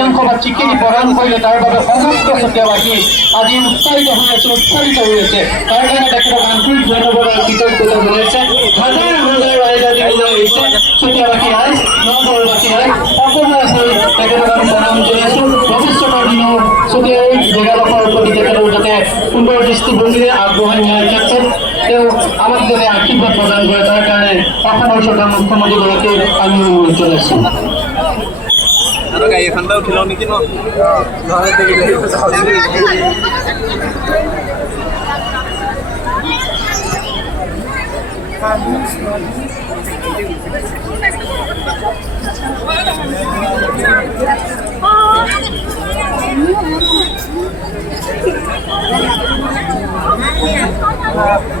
বিধানসভা চিকেনি প্ৰদান কৰিলে তাৰ বাবে সমগ্ৰ চতিয়াবাসী আজি উৎসাহিত হৈ আছে, উৎসাহিত হৈ আছে। তাৰ কাৰণে তেখেতক আন্তৰিক ধন্যবাদ আৰু কৃতজ্ঞতা জনাইছে। হাজাৰ হাজাৰ ৰাইজে ওলাই আহিছে, চতিয়াবাসী ৰাইজ, নগৰবাসী ৰাইজ সকলো আছে, তেখেতক আমি প্ৰণাম জনাইছোঁ। ভৱিষ্যতৰ দিনো চতিয়াৰ জেগাডোখৰৰ প্ৰতি তেখেতক যাতে সুন্দৰ দৃষ্টিভংগীৰে আগবঢ়াই নিয়াৰ ক্ষেত্ৰত তেওঁ আমাক যাতে আশীৰ্বাদ প্ৰদান কৰে, তাৰ কাৰণে অসমৰ চৰকাৰ মুখ্যমন্ত্ৰীগৰাকীক আমি অনুৰোধ জনাইছোঁ। আৰু গাড়ী এখন পৰা উঠি লওঁ নেকি ন? Oh,